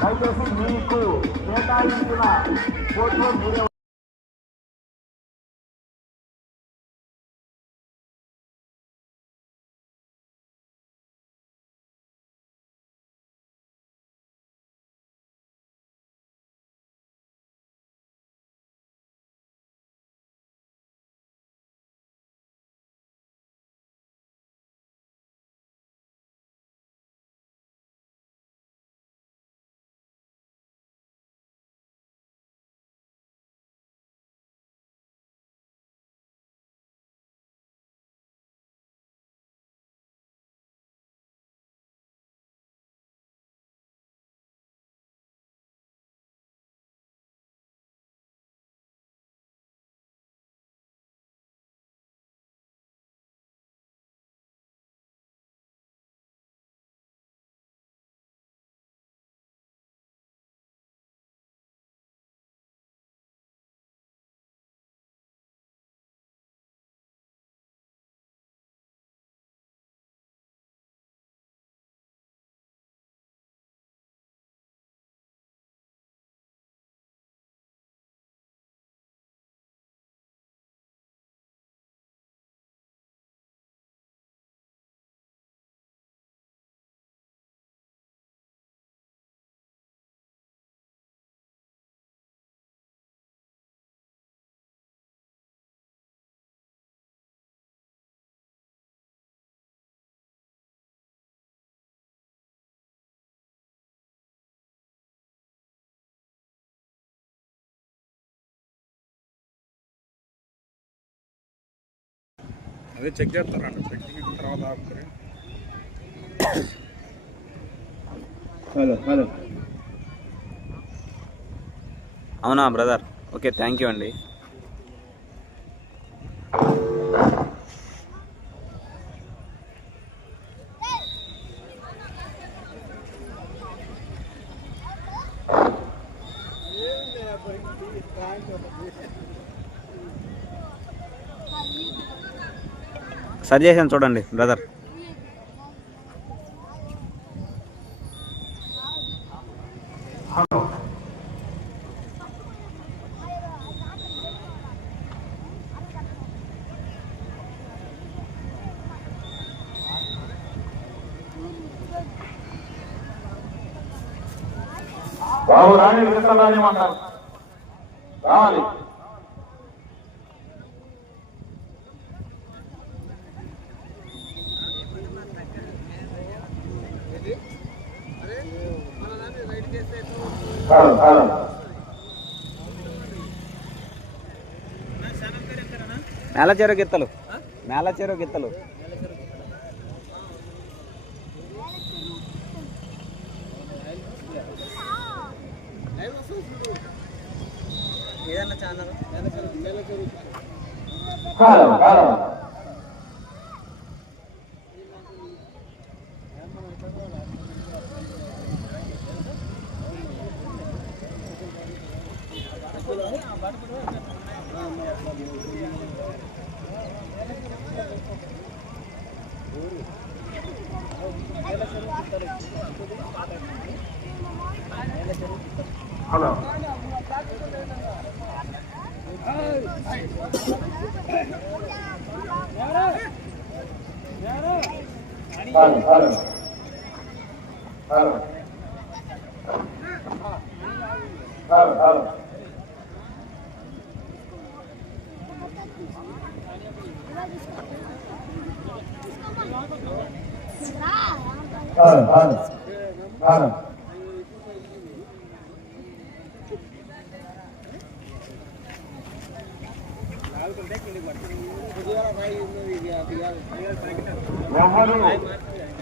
దయచేసి మీకు కేటాయించిన కోర్టులో మీరే అదే చెక్ చేస్తారంట. చెక్ చేసిన తర్వాత ఆపుతారు హలో హలో. అవునా బ్రదర్? ఓకే థ్యాంక్ యూ అండి. సరి చేసాను చూడండి బ్రదర్ రాణి అంటారు రావాలి హలో హలో మేళ చెరువు గిత్తలు. మేళ చెరువు గిత్తలు. Hello hello hello. Hello hello hello hello hello hello hello ఎవరు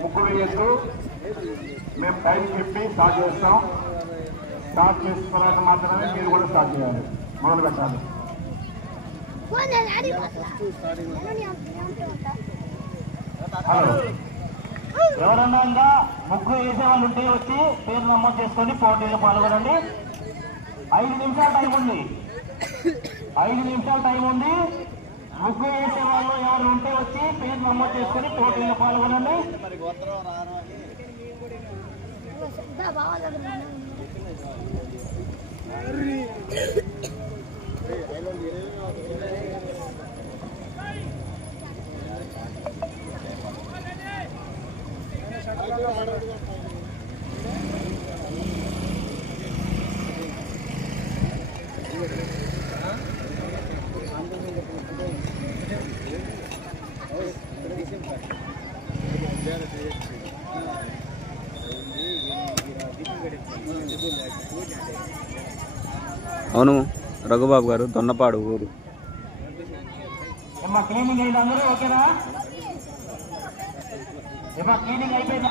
ముగ్గురు ఎత్తు మేము టైం చెప్పి స్టార్ట్ చేస్తాం స్టార్ట్ చేసిన తర్వాత మాత్రమే మీరు కూడా స్టార్ట్ చేయాలి మొదలు పెట్టాలి హలో ఎవరన్నా ఇంకా ముగ్గురు వేసే వాళ్ళు ఉంటే వచ్చి పేరు నమోదు చేసుకొని పోటీలో పాల్గొనండి. ఐదు నిమిషాల టైం ఉంది. ఐదు నిమిషాల టైం ఉంది. ముగ్గురు వేసే వాళ్ళు ఎవరు ఉంటే వచ్చి పేరు నమోదు చేసుకొని పోటీలో పాల్గొనండి. అవును రఘుబాబు గారు దొన్నపాడు ఊరు. ఏమ్మా క్లీనింగ్ అయిపోయిందా?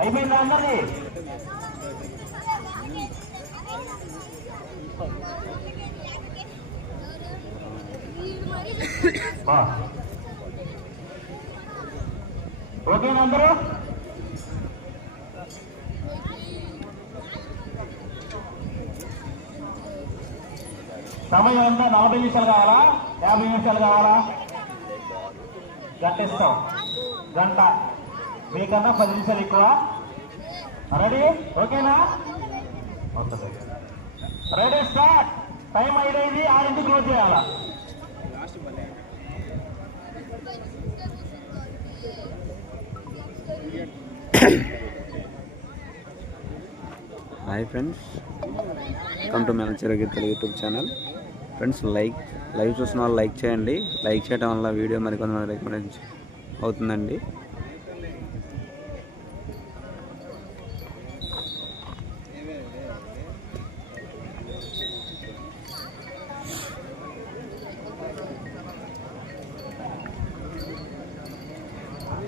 అయిపోయిందా అందరిది? బా. ఓకేనా అందరూ? సమయం అంతా నలభై నిమిషాలు కావాలా? యాభై నిమిషాలు కావాలా? గంట ఇస్తాం గంట. మీకన్నా పది నిమిషాలు ఎక్కువ. రెడీ? ఓకేనా? Ready start. టైం ఐదైంది ఆరింటికి క్లోజ్ చేయాలా? హాయ్ ఫ్రెండ్స్ కమ్ టు మన Telugu YouTube channel friends like live చూసిన వాళ్ళు లైక్ చేయండి. లైక్ చేయడం వల్ల వీడియో మరికొంతమంది రికమెండ్ అవుతుందండి.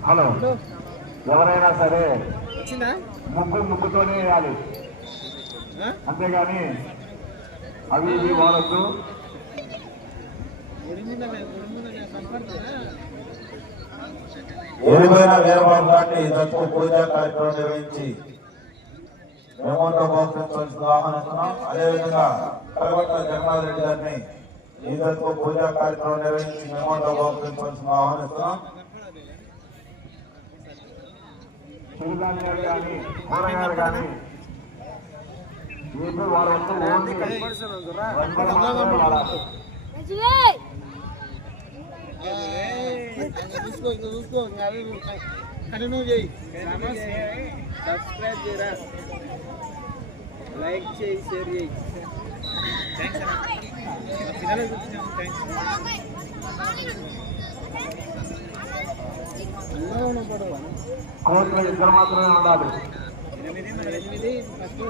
హలో. ఎవరైనా సరే ముగ్గు ముగ్గుతోనే వేయాలి. అంతేగాని అవి ఇవి వాడద్దు. ఏమైనా వీరబాబు గారిని దత్తు పూజా కార్యక్రమం నిర్వహించి మేమంతా బహుకరించవలసింది ఆహ్వానిస్తున్నాం. అదేవిధంగా కలగట్ల జగన్నాథ్ రెడ్డి గారిని ఈ దత్తు పూజా కార్యక్రమం నిర్వహించి మేమంతా బహుకరించవలసింది ఆహ్వానిస్తున్నాం. చిరుధాన్యాలు కానీ వారు వస్తూ చూసుకో ఇంకా చూసుకో కంటిన్యూ చేయి సబ్స్క్రైబ్ చేయరా లైక్ చేయి షేర్ చేయి కోర్టులో ఇద్దరు మాత్రమే ఉండాలి ఎనిమిది ఎనిమిది ఫస్ట్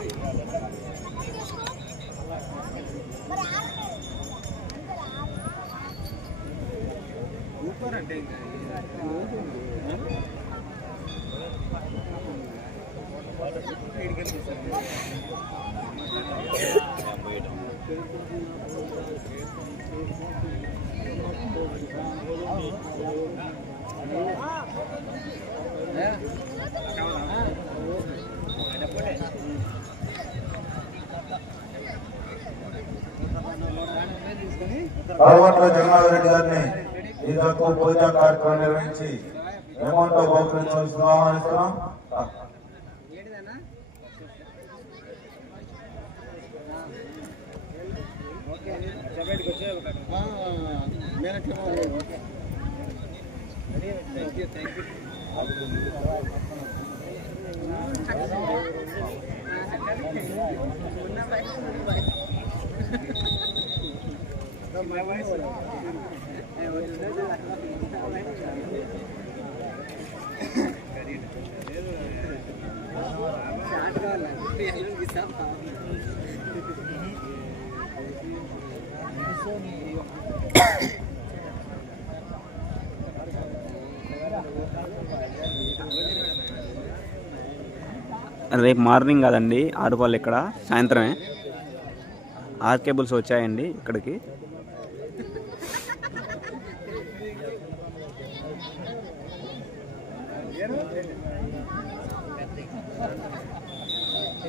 అంటే ఇంకా కలగట్ల జగన్నాథ్ రెడ్డి గారిని ఈ దత్తు పూజా కార్యక్రమం నిర్వహించి మేమంతా బహుకరించవలసింది ఆహ్వానిస్తున్నాం ఏడిదేనా ఓకే బయటకు వచ్చే మేనట్లు థ్యాంక్ యూ థ్యాంక్ యూ రేపు మార్నింగ్ కాదండి ఆరుపాలు ఇక్కడ సాయంత్రమే. ఆర్ కేబుల్స్ వచ్చాయండి ఇక్కడికి.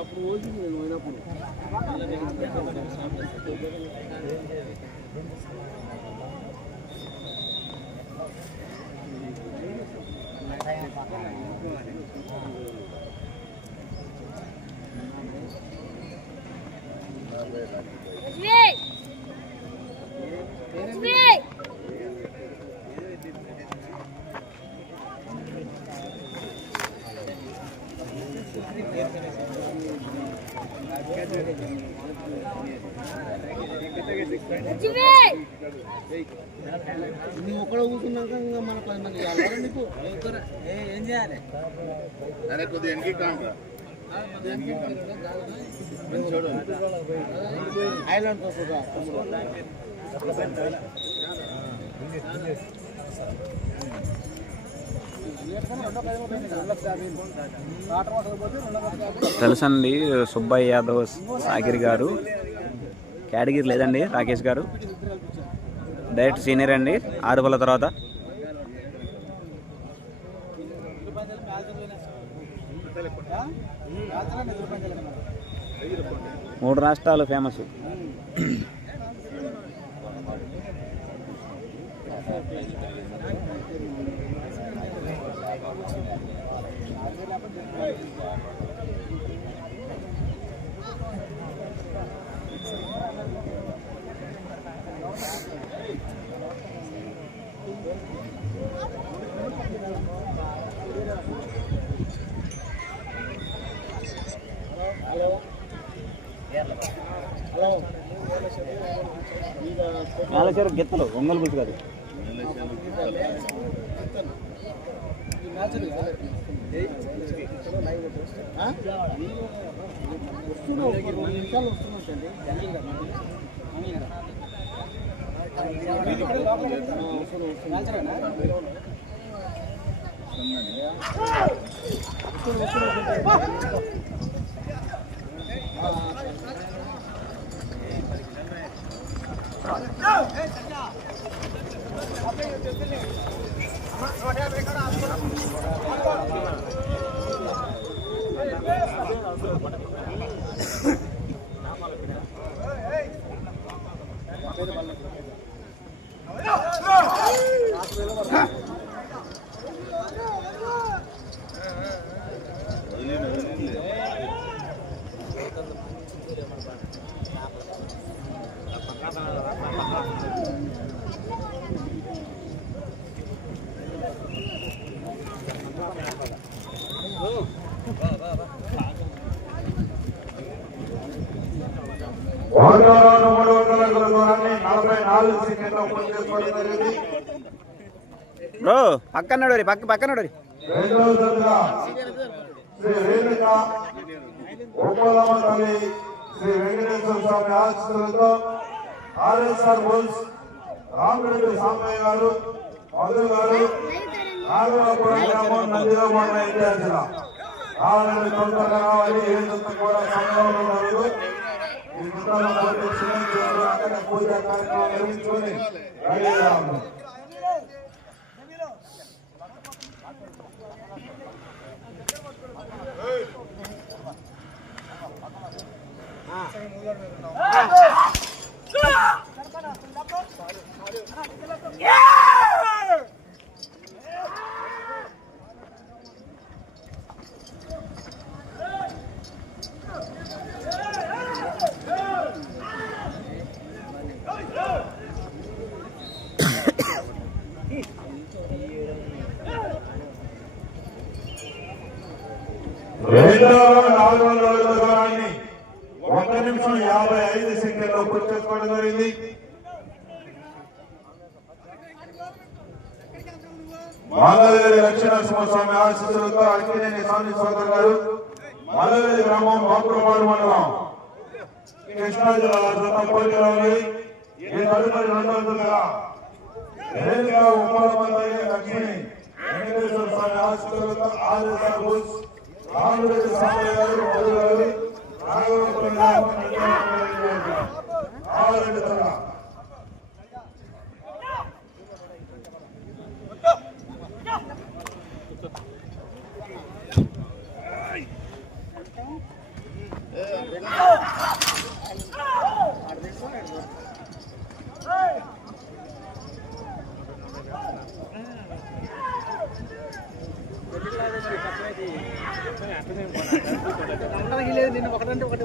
అప్పుడు ఓల్చింది నేను పోయినప్పుడు Zwi! Zwi! Zwi! నువ్వు ఒక్కడ కూర్చున్నాక ఇంకా మన పది మంది కావాలి నీకు ఏ, ఏం చేయాలి అరే కొద్దిగా కాండ్రా. మంచోడు. ఐలాండ్ తెలుసండి సుబ్బయ్య యాదవ్ సాగిర్ గారు. కేటగిరీ లేదండి రాకేష్ గారు. డైరెక్ట్ సీనియర్ అండి. ఆరు పళ్ళ తర్వాత. మూడు రాష్ట్రాలు ఫేమస్ మేలచేరు గిత్తలు ఒంగోలు గుర్తు కాదు. వస్తున్నావు Hey! పక్కన నడవరి పక్క పక్కన నడవరి. శ్రీ వెంకటేశ్వర స్వామి ఆశీస్సులతో ఆర్ఎస్ఆర్ బుల్స్ రామరెడ్డి సాంబయ్య గారు మధు గారు నాగరాపురం గ్రామం రావాలని తొందరగా రావాలి ఏ కూడా సమయంలో ఉన్నారు ఈ పూజా కార్యక్రమం నిర్వహించుకొని రెడీ అవ్వాలి. రెండవ నాలుగు వందల అడుగుల దూరాన్ని ఒక నిమిషం యాభై ఐదు సెకండ్లో పూర్తి చేసుకోవడం జరిగింది. మంగళగిరి లక్ష్మీనరసింహ స్వామి ఆశీస్సులతో అక్కినేని స్వామి సోదరు గారు మల్లవేలి గ్రామం బాపురపాడు మండలం. కృష్ణా జిల్లా జత ఈ తదుపరి రెండు రేణుగా ఉపాధి లక్ష్మి వెంకటేశ్వర స్వామి ఆశీర్వాదంతో బుస్ గారు గారు గ్రామం నంద్యాల నిన్న ఒకటంటే ఒకటి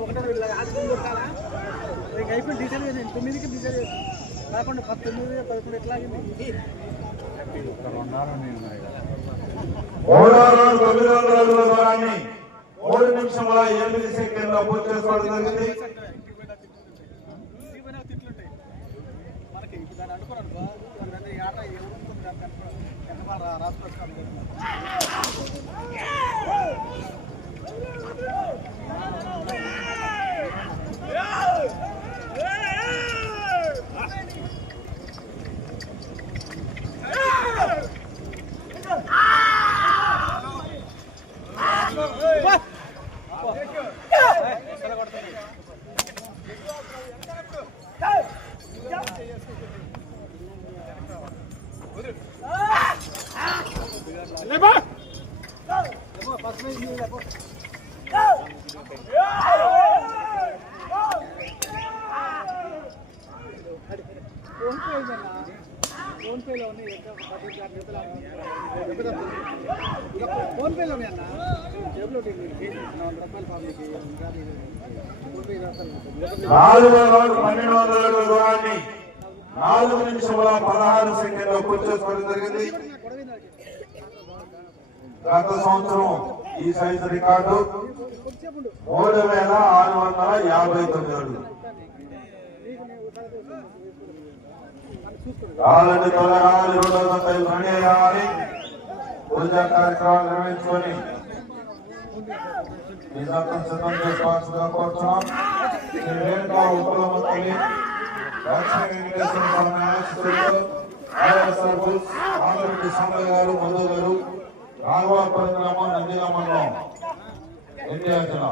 ఇంక అయిపోయి డీజిల్ నేను తొమ్మిదికి డీజిల్ కాకుండా పంతొమ్మిది పదకొండు ఎట్లా మూడో రోజు తొమ్మిది వందల అడుగుల దూరాన్ని మూడు నిమిషముల ఎనిమిది సెకండ్ల పూర్తి చేసుకోవడం జరిగింది. మనకి దాన్ని ఆట ఎవరు ఫోన్పేలో ఉన్నాయి ఫోన్ పేలో ఉన్నాయి అన్న జేబులో నాలుగు రూపాయలు ఫ్యామిలీకి ఇంకా పన్నెండు వందల అడుగుల దూరాన్ని నాలుగు నిమిషముల పదహారు సెకండ్ల కూర్చోసుకోవడం జరిగింది గత సంవత్సరం ఈ సైజు రికార్డు మూడు వేల ఆరు వందల యాభై తొమ్మిది అడుగులు. కావాలంటే త్వరగా రెండు వందల ఐదు రెడీ కావాలి పూజా కార్యక్రమాలు నిర్వహించుకొని మీ సిద్ధం చేసుకోవాల్సిందిగా కోరుతున్నాం. శ్రీ రేణుకా ఉప్పలమ్మ లక్ష్మీ వెంకటేశ్వర స్వామి వైఎస్ఆర్ బుల్స్ సాంబయ్య గారు మధు గారు రాఘవాపురం గ్రామం నందిగా మండలం జిల్లా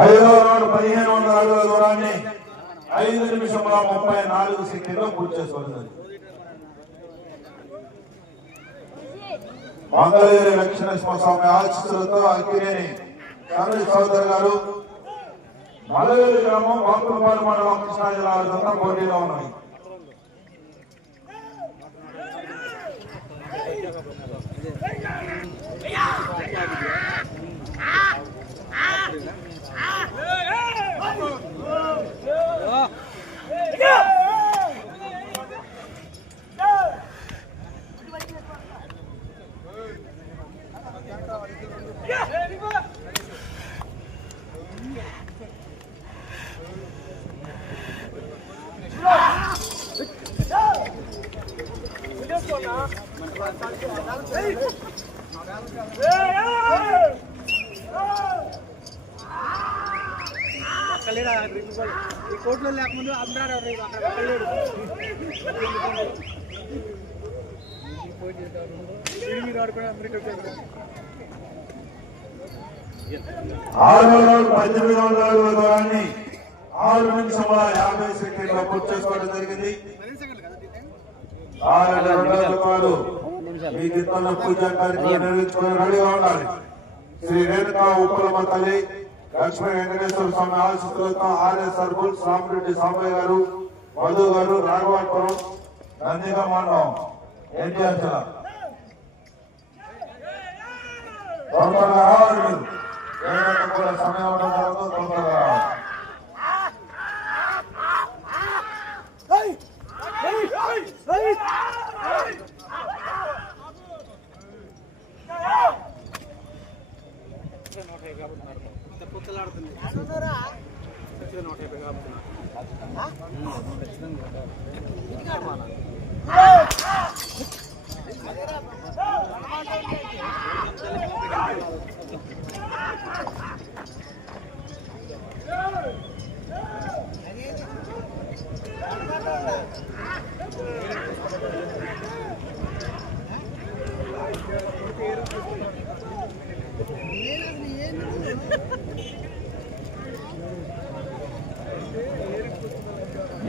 ఐదో రోడ్డు పదిహేను వందల అడుగుల దూరాన్ని ఐదు నిమిషంలో ముప్పై నాలుగు సెకండ్లో పూర్తి చేసుకోవాలి మంగళగిరి లక్ష్మీనరసింహ స్వామి ఆశీస్సులతో అక్కినేని చంద్ర సోదరు గారు మంగళగిరి గ్రామం వాకులపాడు మండలం కృష్ణా జిల్లా పోటీలో ఉన్నాయి Yeah! అక్కలేడా ఈ కోర్టులో లేకముందు అమ్మాడు అక్కడ ఒక్కలేడు మీరు ఆడుకునే అందరికీ వచ్చారు ఆరో పద్దెనిమిది వందల అడుగుల దూరాన్ని ఆరు నిమిషముల యాభై సెకండ్ల పూర్తి చేసుకోవడం జరిగింది ఆరు రెండవ జతవారు మీ గిత్తల పూజా కార్యక్రమం నిర్వహించుకుని రెడీగా ఉండాలి శ్రీ రేణుకా ఉప్పలమ్మ తల్లి లక్ష్మీ వెంకటేశ్వర స్వామి ఆశిస్తులతో ఆర్ఎస్ సర్పుల్ సామిరెడ్డి సాంబయ్య గారు మధు గారు రాఘవాపురం నందిగా మండలం ఎన్టీఆర్ జిల్లా తొందరగా రావాలి సమయం ఉండడం తొందరగా రావాలి నూట యాభై కాబట్టి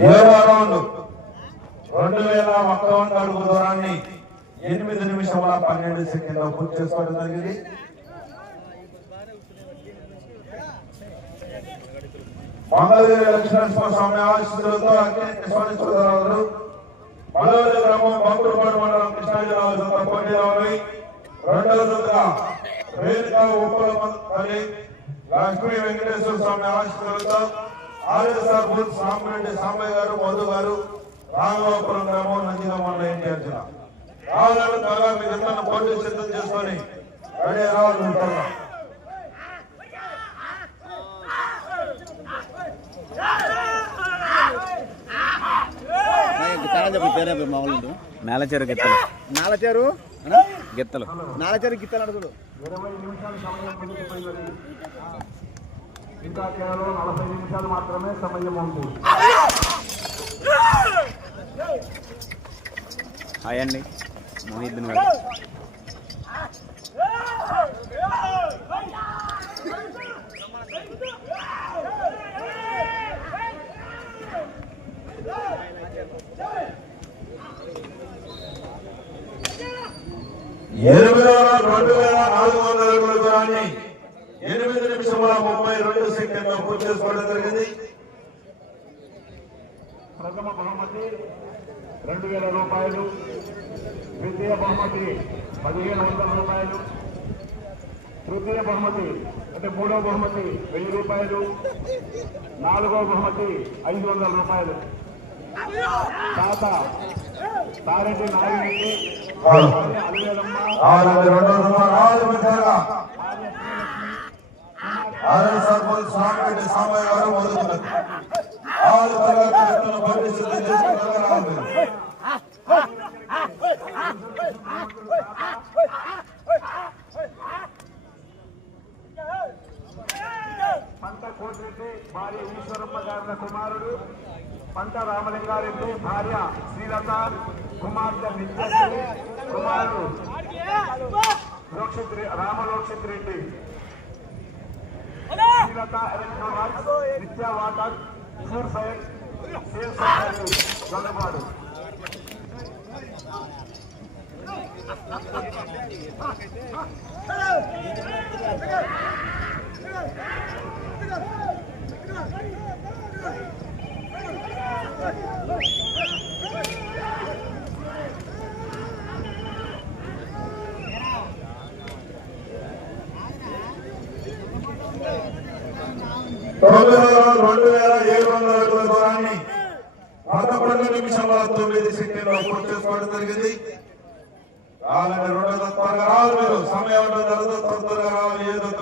ఏడవ రౌండ్ రెండు వేల ఒక్క వంద అడుగు దూరాన్ని ఎనిమిది నిమిషముల పన్నెండు సెకండ్లో పూర్తి చేసుకోవడం జరిగింది. మంగళగిరి లక్ష్మీనరసింహ స్వామి ఆశీస్సులతో అగ్ని కృష్ణేశ్వరరావు మంగళగిరి గ్రామం బంకుడుపాడు మండలం కృష్ణా జిల్లా జత పోటీలో రెండవ రోజుగా రేణుకా ఉప్పల తల్లి లక్ష్మీ వెంకటేశ్వర స్వామి ఆశీస్సులతో ఆర్ఎస్ఆర్ బూత్ సాంబరెడ్డి సాంబయ్య గారు మధు గారు రాఘవాపురం గ్రామం నందిగా మండలం ఎన్టీఆర్ జిల్లా రావాలని త్వరగా మీ జట్లను పోటీ సిద్ధం చేసుకొని రెడీ రావాలి మేలచెరు గిత్తలు. నాలచారు? గిత్తలు. నాలచారు గిత్తలు అడుగుడు ఇంకా కేవలం నలభై నిమిషాలు మాత్రమే సమయం ఉంది. హాయ్ అండి. మోహిద్దీన్ గారు. ఎనిమిది వేల రెండు వేల నాలుగు వందల అడుగుల దూరాన్ని ఎనిమిది నిమిషముల ముప్పై రెండు సెకండ్లో పూర్తి చేసుకోవడం జరిగింది. ప్రథమ బహుమతి రెండు వేల రూపాయలు. ద్వితీయ బహుమతి పదిహేను వందల రూపాయలు. తృతీయ బహుమతి అంటే మూడవ బహుమతి వెయ్యి రూపాయలు. నాలుగవ బహుమతి ఐదు వందల రూపాయలు. తాత తారెడ్డి నాగిరెడ్డి అలివేలమ్మ ఆర్ఎస్ఆర్ పోలీస్ సాంబరెడ్డి సాంబయ్య గారు మొదలుకున్నారు ఆరు త్వరగా మీ జట్లను పోటీ కోటిరెడ్డి భార్య ఈశ్వరప్ప గారి కుమారుడు పంట రామలింగారెడ్డి భార్య శ్రీలత కుమార్తె నిత్యశ్రీ కుమారుడు లోక్షిత్ రె- Ramalokshith Reddy Srilatha electronics Nithya water Minor side, sales value, Ganabadu. రెండు నిమిషముల తొమ్మిది సెకండ్లో పూర్తి చేసుకోవడం జరిగింది రావాలని రెండో దత్త త్వరగా రావాలి మీరు సమయం ఉండడం జరగదు త్వర త్వరగా రావాలి ఏ దత్త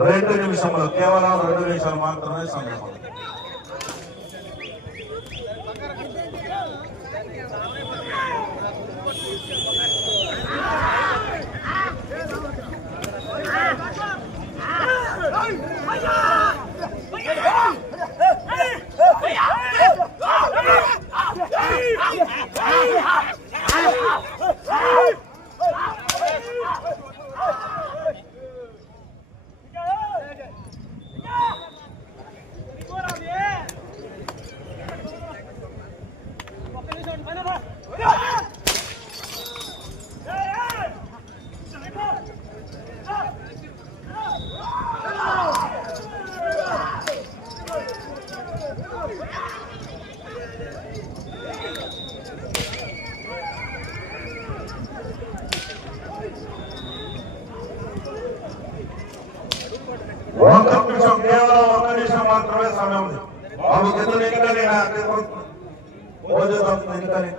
రెండు నిమిషములు కేవలం రెండు నిమిషాలు మాత్రమే సమయం ఉంది. ఒక్క నిమిషం కేవలం ఒక్క నిమిషం మాత్రమే సమయం ఉంది బాబు కింద నిలకని భోజనం నిలకని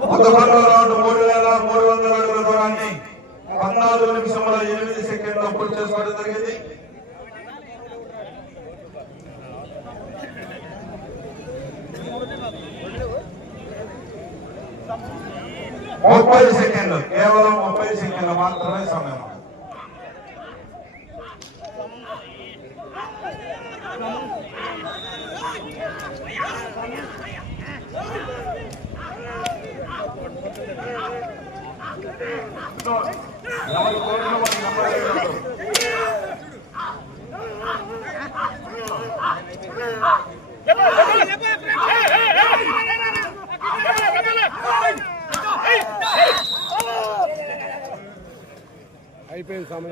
మొదటి రౌండ్ మూడు వేల మూడు వందల అడుగుల దూరాన్ని పద్నాలుగు నిమిషముల ఎనిమిది సెకండ్లు పూర్తి చేసుకోవడం జరిగింది ముప్పై సెకండ్లు. కేవలం ముప్పై సెకండ్లు మాత్రమే సమయం.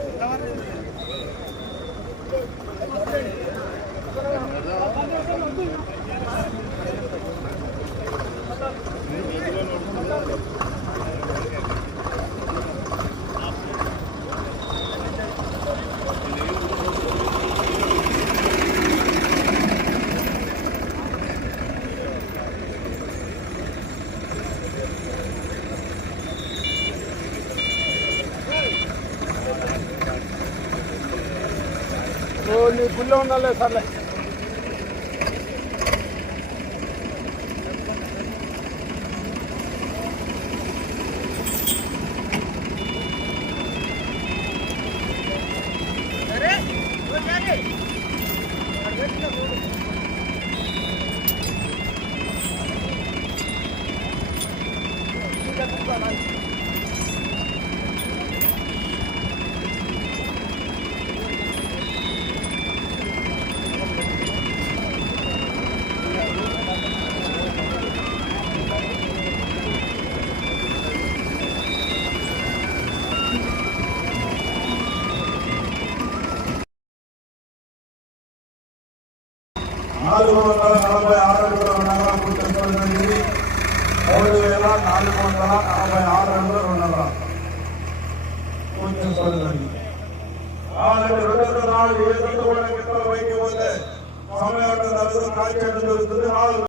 Então, Thank you. గుళ్ళో ఉండాలి సర్లే నాలుగు